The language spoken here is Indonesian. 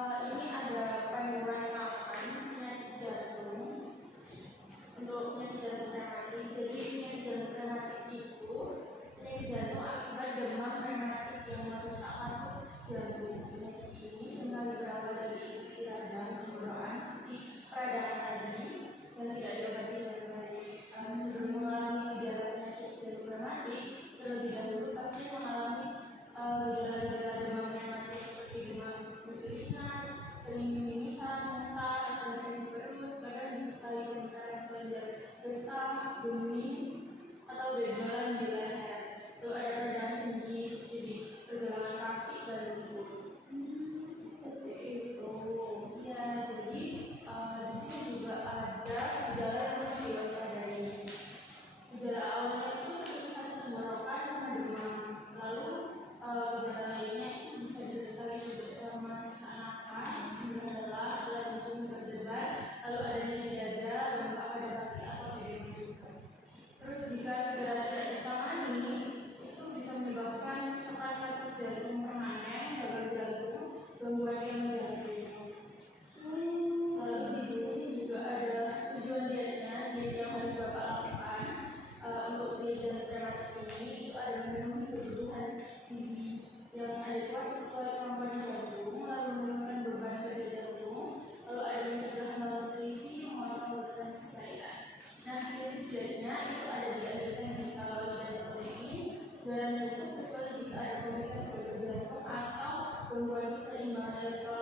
ini ada panduan makan penyakit jantung untuk penyakit jantung rematik. Jadi penyakit jantung rematik itu penyakit jantung akibat demam rematik yang merusak paru jantung. Penyakit ini sebenarnya berawal dari infeksi radang tenggorokan seperti peradangan tadi yang tidak diobati dengan baik. Sebelum mengalami gejala penyakit jantung rematik, terlebih dahulu pasien mengalami gejala-gejala demam rematik seperti demam berkeringat, sering mimisan, muntah, rasa nyeri perut, bahkan disertai pembesaran kelenjar getah, bumi, atau benjolan di leher. Lalu ada peradangan sendi seperti di pergelangan kaki dan lutut. Seperti itu. Ya, jadi di sini juga ada gejala yang harus diwaspadai. Gejala awalnya itu seperti sakit tenggorokan sama demam. Lalu gejala lainnya itu bisa disertai juga sama sesak nafas, menghela, jantung berdebar, lalu adanya di dada, bengkak pada kaki atau edema juga. Terus jika segera tidak ditangani, itu bisa menyebabkan kerusakan kaki jantung permanen, gagal jantung, gangguan irama jantung. Lalu di sini juga ada tujuan dietnya, diet yang harus Bapak lakukan untuk diet jantung rematik ini itu ada memenuhi kebutuhan gizi yang adekuat sesuai kemampuan jantung, lalu menurunkan beban pada jantung, lalu ada mencegah malnutrisi, mengolah potensi cairan. Nah, prinsip dietnya itu ada dianjurkan di kalori dan protein, garam cukup kecuali jika ada komplikasi pada jantung atau gangguan keseimbangan elektrolit